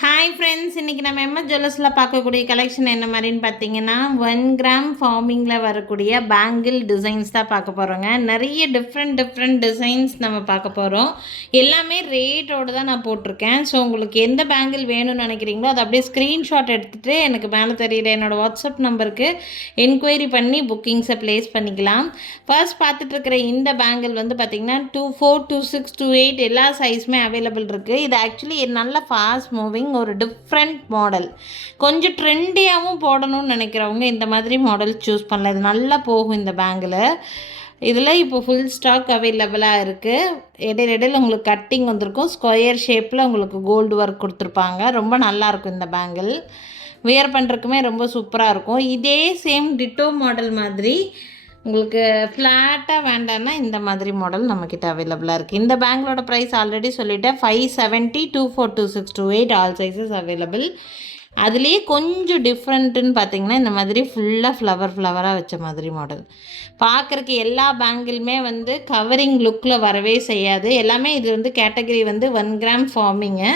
Hi friends, இன்றைக்கி நம்ம MS ஜுவல்லர்ஸில் பார்க்கக்கூடிய கலெக்ஷன் என்ன மாதிரின்னு பார்த்தீங்கன்னா 1 கிராம் ஃபார்மிங்கில் வரக்கூடிய பேங்கிள் டிசைன்ஸ் தான் பார்க்க போகிறோங்க. நிறைய டிஃப்ரெண்ட் டிசைன்ஸ் நம்ம பார்க்க போகிறோம். எல்லாமே ரேட்டோடு தான் நான் போட்டிருக்கேன். ஸோ உங்களுக்கு எந்த பேங்கிள் வேணும்னு நினைக்கிறீங்களோ அதை அப்படியே ஸ்க்ரீன்ஷாட் எடுத்துகிட்டு எனக்கு மேலே தெரியுற என்னோடய வாட்ஸ்அப் நம்பருக்கு என்கொயரி பண்ணி புக்கிங்ஸை ப்ளேஸ் பண்ணிக்கலாம். ஃபர்ஸ்ட் பார்த்துட்ருக்கிற இந்த பேங்கிள் வந்து பார்த்திங்கன்னா 24, 26, 28 எல்லா சைஸுமே அவைலபிள் இருக்குது. இது ஆக்சுவலி நல்ல ஃபாஸ்ட் மூவிங் ஒரு டிஃப்ரெண்ட் மாடல். கொஞ்சம் ட்ரெண்டியாகவும் போடணும்னு நினைக்கிறவங்க இந்த மாதிரி மாடல் சூஸ் பண்ணல. இது நல்லா போகும் இந்த பேங்கில். இதில் இப்போ ஃபுல் ஸ்டாக் அவைலபிளாக இருக்குது. இடையில உங்களுக்கு கட்டிங் வந்திருக்கும். ஸ்கொயர் ஷேப்பில் உங்களுக்கு கோல்டு ஒர்க் கொடுத்துருப்பாங்க. ரொம்ப நல்லாயிருக்கும் இந்த பேங்கிள். வியர் பண்ணுறதுக்குமே ரொம்ப சூப்பராக இருக்கும். இதே சேம் டிட்டோ மாடல் மாதிரி உங்களுக்கு ஃப்ளாட்டாக வேண்டாம்னா இந்த மாதிரி மாடல் நம்மக்கிட்ட அவைலபிளாக இருக்குது. இந்த பேங்கிளோட ப்ரைஸ் ஆல்ரெடி சொல்லிவிட்டேன். 570, 24, 26, 28 ஆல் சைஸஸ் அவைலபிள். அதுலேயே கொஞ்சம் டிஃப்ரெண்ட்டுன்னு பார்த்தீங்கன்னா இந்த மாதிரி ஃபுல்லாக ஃப்ளவராக வச்ச மாதிரி மாடல். பார்க்குறக்கு எல்லா பேங்கிளுமே வந்து கவரிங் லுக்கில் வரவே செய்யாது. எல்லாமே இது வந்து கேட்டகரி வந்து 1 கிராம் ஃபார்மிங்கு.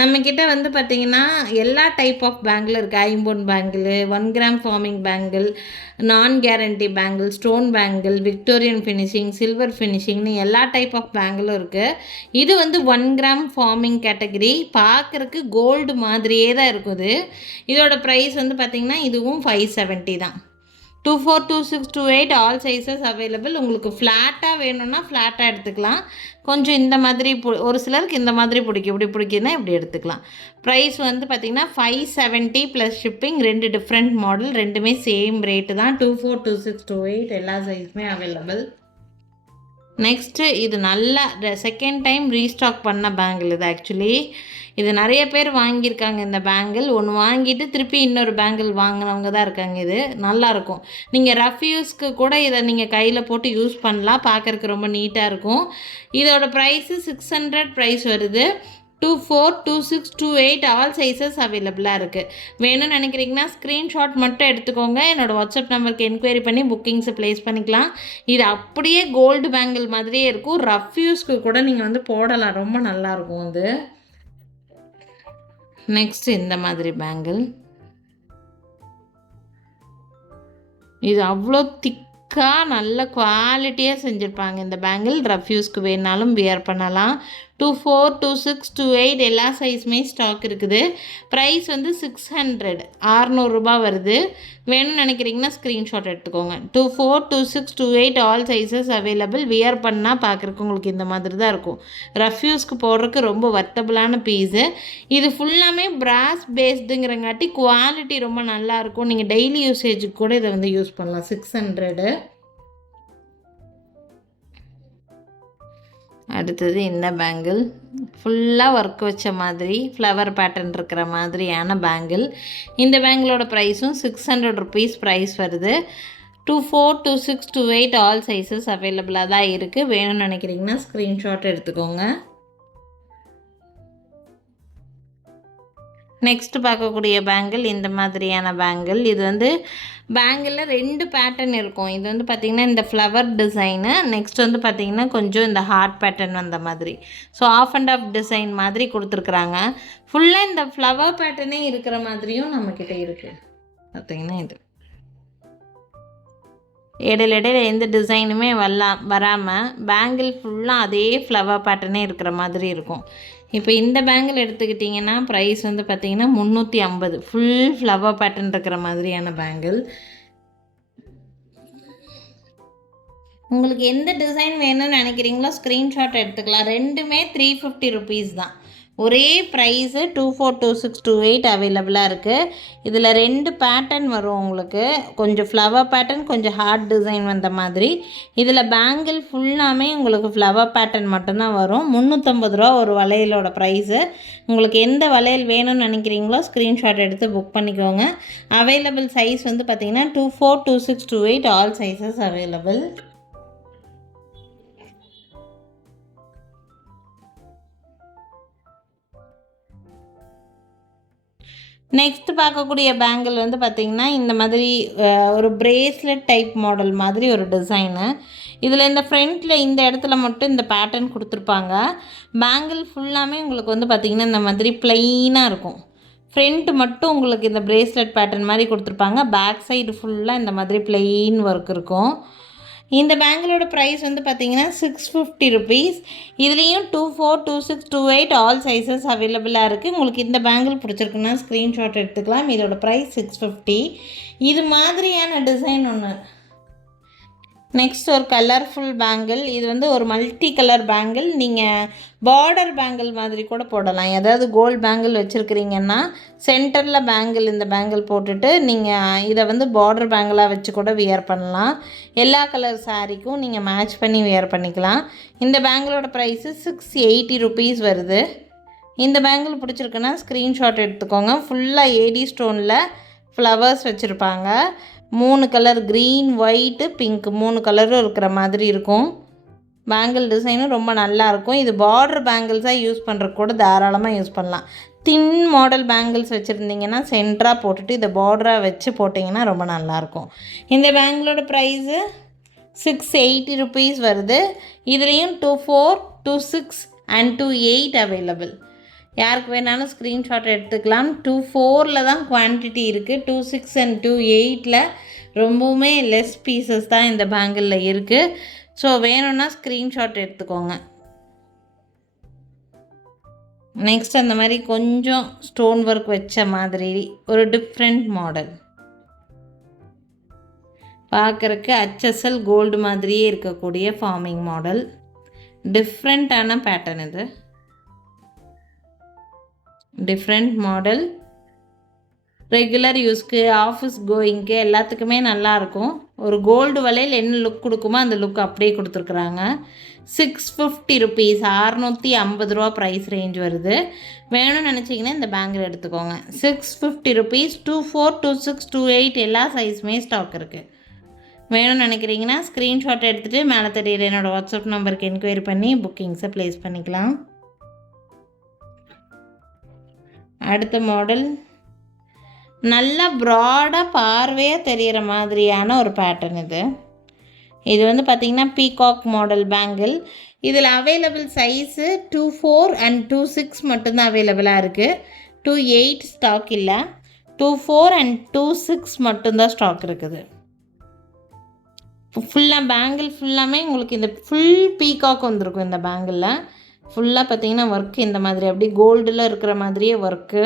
நம்மக்கிட்ட வந்து பார்த்திங்கன்னா எல்லா டைப் ஆஃப் பேங்கிள் இருக்குது. ஐம்பொன் bangle, 1 gram forming bangle, non guarantee bangle, stone bangle, Victorian finishing, silver ஃபினிஷிங்னு எல்லா டைப் ஆஃப் பேங்கிளும் இருக்குது. இது வந்து 1 கிராம் ஃபார்மிங் கேட்டகரி. பார்க்குறக்கு கோல்டு மாதிரியே தான் இருக்குது. இதோட ப்ரைஸ் வந்து பார்த்திங்கன்னா இதுவும் 570 தான். 24, 26, 28 ஆல் சைஸஸ் அவைலபிள். உங்களுக்கு ஃப்ளாட்டாக வேணும்னா ஃப்ளாட்டாக எடுத்துக்கலாம். கொஞ்சம் இந்த மாதிரி ஒரு சிலருக்கு இந்த மாதிரி பிடிக்கும். இப்படி பிடிக்குதுன்னா இப்படி எடுத்துக்கலாம். ப்ரைஸ் வந்து பார்த்திங்கன்னா 570 ப்ளஸ் ஷிப்பிங். 2 டிஃப்ரெண்ட் மாடல், ரெண்டுமே சேம் ரேட்டு தான். 24, 26, 28 எல்லா சைஸுமே அவைலபிள். நெக்ஸ்ட்டு இது நல்லா செகண்ட் டைம் ரீஸ்டாக் பண்ண பேங்கிள். இது ஆக்சுவலி இது நிறைய பேர் வாங்கியிருக்காங்க. இந்த பேங்கிள் ஒன்று வாங்கிட்டு திருப்பி இன்னொரு பேங்கிள் வாங்கினவங்க தான் இருக்காங்க. இது நல்லாயிருக்கும். நீங்கள் ரஃப் யூஸ்க்கு கூட இதை நீங்கள் கையில் போட்டு யூஸ் பண்ணலாம். பார்க்குறக்கு ரொம்ப நீட்டாக இருக்கும். இதோட ப்ரைஸு 600 ப்ரைஸ் வருது. 24, 26, 28 ஆல் சைஸஸ் அவைலபிளாக இருக்குது. வேணும்னு நினைக்கிறீங்கன்னா ஸ்க்ரீன்ஷாட் மட்டும் எடுத்துக்கோங்க. என்னோடய வாட்ஸ்அப் நம்பருக்கு என்கொயரி பண்ணி புக்கிங்ஸை ப்ளேஸ் பண்ணிக்கலாம். இது அப்படியே கோல்டு பேங்கிள் மாதிரியே இருக்கும். ரஃப் யூஸ்க்கு கூட நீங்கள் வந்து போடலாம். ரொம்ப நல்லாயிருக்கும் அது. நெக்ஸ்ட்டு இந்த மாதிரி பேங்கிள். இது அவ்வளோ திக்காக நல்ல குவாலிட்டியாக செஞ்சுருப்பாங்க. இந்த பேங்கிள் ரஃப் யூஸ்க்கு வேணாலும் வியர் பண்ணலாம். 24, 26, 28 எல்லா சைஸுமே ஸ்டாக் இருக்குது. ப்ரைஸ் வந்து 600, 600 வருது. வேணும்னு நினைக்கிறீங்கன்னா ஸ்க்ரீன்ஷாட் எடுத்துக்கோங்க. 24, 26, 28 ஆல் சைஸஸ் அவைலபிள். வியர் பண்ணால் பார்க்குறக்கு உங்களுக்கு இந்த மாதிரி தான் இருக்கும். ரஃப் யூஸ்க்கு போடுறதுக்கு ரொம்ப வர்த்தபிளான பீஸு. இது ஃபுல்லாமே பிராஸ் பேஸ்டுங்கிறங்காட்டி குவாலிட்டி ரொம்ப நல்லாயிருக்கும். நீங்கள் டெய்லி யூசேஜுக்கு கூட இதை வந்து யூஸ் பண்ணலாம். 600. அடுத்தது இந்த பேங்கிள் ஃபுல்லாக ஒர்க் வச்ச மாதிரி ஃப்ளவர் பேட்டர்ன் இருக்கிற மாதிரியான பேங்கிள். இந்த பேங்கிளோட ப்ரைஸும் 600 ருபீஸ் ப்ரைஸ் வருது. 24, 26, 28 ஆல் சைஸஸ் அவைலபிளாக தான் இருக்குது. வேணும்னு நினைக்கிறீங்கன்னா ஸ்க்ரீன்ஷாட் எடுத்துக்கோங்க. நெக்ஸ்ட்டு பார்க்கக்கூடிய பேங்கிள் இந்த மாதிரியான பேங்கிள். இது வந்து பேங்கிளில் 2 பேட்டர்ன் இருக்கும். இது வந்து பார்த்திங்கன்னா இந்த ஃப்ளவர் டிசைனு. நெக்ஸ்ட் வந்து பார்த்திங்கன்னா கொஞ்சம் இந்த ஹார்ட் பேட்டர்ன் வந்த மாதிரி. So off and off design மாதிரி கொடுத்துருக்குறாங்க. ஃபுல்லாக இந்த ஃப்ளவர் பேட்டர்னே இருக்கிற மாதிரியும் நம்மக்கிட்ட இருக்குது. பார்த்திங்கன்னா இது இடையில எந்த டிசைனுமே வராமல் பேங்கிள் ஃபுல்லாக அதே ஃப்ளவர் பேட்டர்னே இருக்கிற மாதிரி இருக்கும். இப்போ இந்த பேங்கிள் எடுத்துக்கிட்டிங்கன்னா ப்ரைஸ் வந்து பார்த்திங்கன்னா 350. ஃபுல் ஃப்ளவர் பேட்டர்ன் இருக்கிற மாதிரியான பேங்கிள். உங்களுக்கு எந்த டிசைன் வேணும்னு நினைக்கிறீங்களோ ஸ்க்ரீன்ஷாட் எடுத்துக்கலாம். ரெண்டுமே 350 ருபீஸ் தான். ஒரே ப்ரைஸு 24, 26, 28 அவைலபிளாக இருக்குது. இதில் 2 பேட்டர்ன் வரும் உங்களுக்கு. கொஞ்சம் ஃப்ளவர் பேட்டர்ன், கொஞ்சம் ஹார்ட் டிசைன் வந்த மாதிரி. இதில் பேங்கிள் ஃபுல்லாமே உங்களுக்கு ஃப்ளவர் பேட்டர்ன் மட்டும்தான் வரும். 350 ரூபா ஒரு வளையலோட ப்ரைஸு. உங்களுக்கு எந்த வளையல் வேணும்னு நினைக்கிறீங்களோ ஸ்க்ரீன்ஷாட் எடுத்து புக் பண்ணிக்கோங்க. அவைலபிள் சைஸ் வந்து பார்த்திங்கன்னா 24, 26, 28 ஆல் சைஸஸ் அவைலபிள். நெக்ஸ்ட் பார்க்கக்கூடிய பேங்கிள் வந்து பார்த்திங்கன்னா இந்த மாதிரி ஒரு பிரேஸ்லெட் டைப் மாடல் மாதிரி ஒரு டிசைனு. இதில் இந்த ஃப்ரண்ட்டில் இந்த இடத்துல மட்டும் இந்த பேட்டர்ன் கொடுத்துருப்பாங்க. பேங்கிள் ஃபுல்லாமே உங்களுக்கு வந்து பார்த்திங்கன்னா இந்த மாதிரி ப்ளைனாக இருக்கும். ஃப்ரண்ட் மட்டும் உங்களுக்கு இந்த பிரேஸ்லெட் பேட்டர்ன் மாதிரி கொடுத்துருப்பாங்க. பேக் சைடு ஃபுல்லாக இந்த மாதிரி ப்ளெயின் ஒர்க் இருக்கும். இந்த பேங்கிளோட ப்ரைஸ் வந்து பார்த்திங்கன்னா 650 ருபீஸ். இதுலேயும் 24, 26, 28 ஆல் சைஸஸ் அவைலபிளாக இருக்குது. உங்களுக்கு இந்த பேங்கிள் பிடிச்சிருக்குன்னா ஸ்க்ரீன்ஷாட் எடுத்துக்கலாம். இதோட ப்ரைஸ் 650. இது மாதிரியான டிசைன் ஒன்று. நெக்ஸ்ட் ஒரு கலர்ஃபுல் பேங்கிள். இது வந்து ஒரு மல்டி கலர் பேங்கிள். நீங்கள் பார்டர் பேங்கிள் மாதிரி கூட போடலாம். ஏதாவது கோல்டு பேங்கிள் வச்சுருக்கிறீங்கன்னா சென்டரில் பேங்கிள் இந்த பேங்கிள் போட்டுட்டு நீங்கள் இதை வந்து பார்டர் பேங்கிளாக வச்சு கூட வியர் பண்ணலாம். எல்லா கலர் சாரீக்கும் நீங்கள் மேட்ச் பண்ணி வியர் பண்ணிக்கலாம். இந்த பேங்கிளோட ப்ரைஸு 680 ருபீஸ் வருது. இந்த பேங்கிள் பிடிச்சிருக்குன்னா ஸ்க்ரீன்ஷாட் எடுத்துக்கோங்க. ஃபுல்லாக ஏடி ஸ்டோனில் ஃப்ளவர்ஸ் வச்சுருப்பாங்க. 3 கலர் க்ரீன், ஒயிட்டு, பிங்க் 3 கலரும் இருக்கிற மாதிரி இருக்கும். பேங்கிள் டிசைனும் ரொம்ப நல்லாயிருக்கும். இது பார்டர் பேங்கிள்ஸாக யூஸ் பண்ணுறது கூட தாராளமாக யூஸ் பண்ணலாம். தின் மாடல் பேங்கிள்ஸ் வச்சுருந்தீங்கன்னா சென்டராக போட்டுட்டு இதை பார்டராக வச்சு போட்டிங்கன்னா ரொம்ப நல்லாயிருக்கும். இந்த பேங்கிளோட ப்ரைஸு 680 ருபீஸ் வருது. இதுலேயும் 24, 26 அண்ட் 28 அவைலபிள். யாருக்கு வேணாலும் ஸ்க்ரீன்ஷாட் எடுத்துக்கலாம். 24ல் தான் குவான்டிட்டி இருக்குது. 26 அண்ட் 28ல் ரொம்பவுமே லெஸ் பீசஸ் தான் இந்த பேங்கிளில் இருக்குது. ஸோ வேணும்னா ஸ்க்ரீன்ஷாட் எடுத்துக்கோங்க. நெக்ஸ்ட் அந்த மாதிரி கொஞ்சம் ஸ்டோன் ஒர்க் வச்ச மாதிரி ஒரு டிஃப்ரெண்ட் மாடல். பார்க்குறக்கு HSL கோல்டு மாதிரியே இருக்கக்கூடிய ஃபார்மிங் மாடல். டிஃப்ரெண்ட்டான பேட்டர்ன் இது. Different model. ரெகுலர் யூஸ்க்கு, ஆஃபீஸ் கோயிங்க்கு எல்லாத்துக்குமே நல்லாயிருக்கும். ஒரு கோல்டு வளையல் என்ன லுக் கொடுக்குமோ அந்த லுக் அப்படியே கொடுத்துருக்குறாங்க. 650 ருபீஸ், 650 ரூபா ப்ரைஸ் ரேஞ்ச் வருது. வேணும்னு நினச்சிங்கன்னா இந்த பேங்கிள் எடுத்துக்கோங்க. 650 ருபீஸ். 24, 26, 28 எல்லா சைஸுமே ஸ்டாக் இருக்குது. வேணும்னு நினைக்கிறீங்கன்னா ஸ்க்ரீன்ஷாட் எடுத்துகிட்டு மேலே தெரியுற என்னோடய வாட்ஸ்அப் நம்பருக்கு என்கொயரி பண்ணி புக்கிங்ஸை ப்ளேஸ் பண்ணிக்கலாம். அடுத்த மாடல் நல்லா ப்ராடாக பார்வையாக தெரிகிற மாதிரியான ஒரு பேட்டர்ன் இது. இது வந்து பார்த்திங்கன்னா பீகாக் மாடல் பேங்கிள். இதில் அவைலபிள் சைஸு 24 அண்ட் 26 மட்டும்தான் அவைலபிளாக இருக்குது. 28 ஸ்டாக் இல்லை. 24 அண்ட் 26 மட்டும்தான் ஸ்டாக் இருக்குது. ஃபுல்லாக பேங்கிள் ஃபுல்லாமே உங்களுக்கு இந்த ஃபுல் பீகாக் வந்திருக்கும். இந்த பேங்கிளில் ஃபுல்லாக பார்த்திங்கன்னா ஒர்க்கு இந்த மாதிரி அப்படி கோல்டில் இருக்கிற மாதிரியே ஒர்க்கு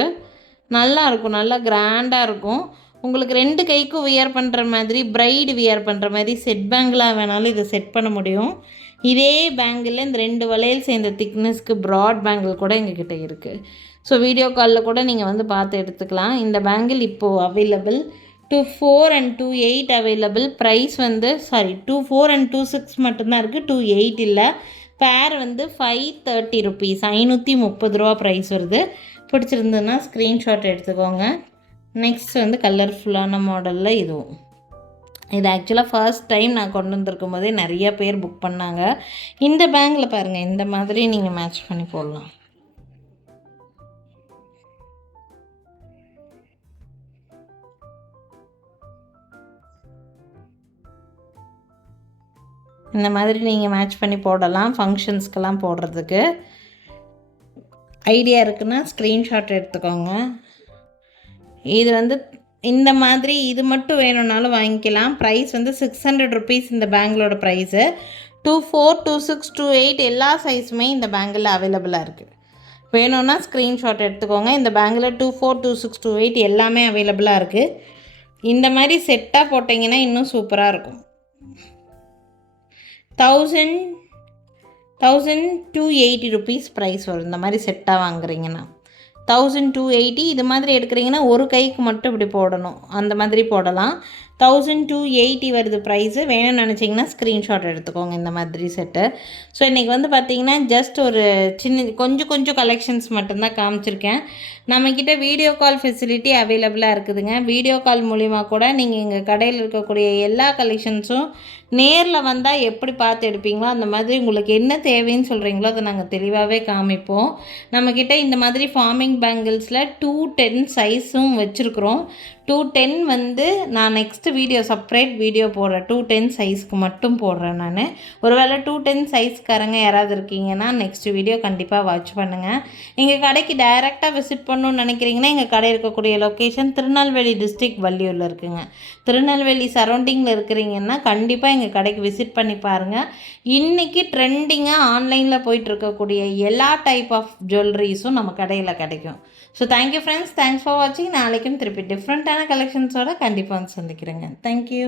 நல்லாயிருக்கும். நல்லா கிராண்டாக இருக்கும். உங்களுக்கு 2 கைக்கும் வியர் பண்ணுற மாதிரி, பிரைடு வியர் பண்ணுற மாதிரி செட் பேங்கிளாக வேணாலும் இதை செட் பண்ண முடியும். இதே பேங்கிளில் இந்த 2 வளையல் சேர்ந்த திக்னஸ்க்கு ப்ராட் பேங்கிள் கூட எங்ககிட்ட இருக்குது. ஸோ வீடியோ காலில் கூட நீங்கள் வந்து பார்த்து எடுத்துக்கலாம். இந்த பேங்கிள் இப்போது அவைலபிள். 24 and 28 available. ப்ரைஸ் வந்து 24 அண்ட் 26 மட்டும்தான் இருக்குது. 28 இல்லை. பேர் வந்து 530 ருபீஸ், 530 ரூபா ப்ரைஸ் வருது. பிடிச்சிருந்ததுன்னா ஸ்க்ரீன்ஷாட் எடுத்துக்கோங்க. நெக்ஸ்ட் வந்து கலர்ஃபுல்லான மாடலில் இதுவும். இது ஆக்சுவலாக ஃபர்ஸ்ட் டைம் நான் கொண்டு வந்திருக்கும் போதே நிறைய பேர் புக் பண்ணாங்க. இந்த பேங்கில் பாருங்கள், இந்த மாதிரி நீங்கள் மேட்ச் பண்ணி போடலாம். இந்த மாதிரி நீங்கள் மேட்ச் பண்ணி போடலாம். ஃபங்க்ஷன்ஸ்க்கெல்லாம் போடுறதுக்கு ஐடியா இருக்குன்னா ஸ்க்ரீன்ஷாட் எடுத்துக்கோங்க. இது வந்து இந்த மாதிரி இது மட்டும் வேணும்னாலும் வாங்கிக்கலாம். ப்ரைஸ் வந்து 600 ருபீஸ் இந்த பேங்கிளோட ப்ரைஸு. 24, 26, 28 எல்லா சைஸுமே இந்த பேங்கிளில் அவைலபிளாக இருக்குது. வேணும்னா ஸ்க்ரீன்ஷாட் எடுத்துக்கோங்க. இந்த பேங்கில் 24, 26, 28 எல்லாமே அவைலபிளாக இருக்குது. இந்த மாதிரி செட்டாக போட்டிங்கன்னா இன்னும் சூப்பராக இருக்கும். 1280 ருபீஸ் ப்ரைஸ் வரும். இந்த மாதிரி செட்டாக வாங்குறீங்கன்னா 1280. இது மாதிரி எடுக்கிறீங்கன்னா ஒரு கைக்கு மட்டும் இப்படி போடணும், அந்த மாதிரி போடலாம். 1280 வருது ப்ரைஸு. வேணும்னு நினச்சிங்கன்னா ஸ்க்ரீன்ஷாட் எடுத்துக்கோங்க இந்த மாதிரி செட்டு. ஸோ இன்றைக்கி வந்து பார்த்திங்கன்னா ஜஸ்ட் ஒரு கொஞ்சம் கலெக்ஷன்ஸ் மட்டும்தான் காமிச்சிருக்கேன். நம்மக்கிட்ட வீடியோ கால் ஃபெசிலிட்டி அவைலபிளாக இருக்குதுங்க. வீடியோ கால் மூலிமா கூட நீங்கள் எங்கள் கடையில் இருக்கக்கூடிய எல்லா கலெக்ஷன்ஸும் நேரில் வந்தால் எப்படி பார்த்து எடுப்பீங்களோ அந்த மாதிரி உங்களுக்கு என்ன தேவைன்னு சொல்கிறீங்களோ அதை நாங்கள் தெளிவாகவே காமிப்போம். நம்மக்கிட்ட இந்த மாதிரி ஃபார்மிங் பேங்கிள்ஸில் 210 சைஸும் வச்சுருக்குறோம். 210 வந்து நான் நெக்ஸ்ட் வீடியோ செப்பரேட் வீடியோ போடுறேன். 210 சைஸ்க்கு மட்டும் போடுறேன் நான். ஒருவேளை 210 சைஸ்காரங்க யாராவது இருக்கீங்கன்னா நெக்ஸ்ட் வீடியோ கண்டிப்பாக வாட்ச் பண்ணுங்கள். எங்கள் கடைக்கு டைரெக்டாக விசிட் பண்ணணும்னு நினைக்கிறீங்கன்னா எங்கள் கடை இருக்கக்கூடிய லொக்கேஷன் திருநெல்வேலி டிஸ்ட்ரிக்ட் வள்ளியூரில் இருக்குங்க. திருநெல்வேலி சரௌண்டிங்கில் இருக்கிறீங்கன்னா கண்டிப்பாக எங்கள் கடைக்கு விசிட் பண்ணி பாருங்கள். இன்றைக்கி ட்ரெண்டிங்காக ஆன்லைனில் போயிட்டுருக்கக்கூடிய எல்லா டைப் ஆஃப் ஜுவல்லரிஸும் நம்ம கடையில் கிடைக்கும். So thank you friends, thanks for வாட்சிங். நாளைக்கும் திருப்பி டிஃப்ரெண்ட்டான கலெக்ஷன்ஸோடு கண்டிப்பாக வந்து சந்திக்கிறேங்க. தேங்க்யூ.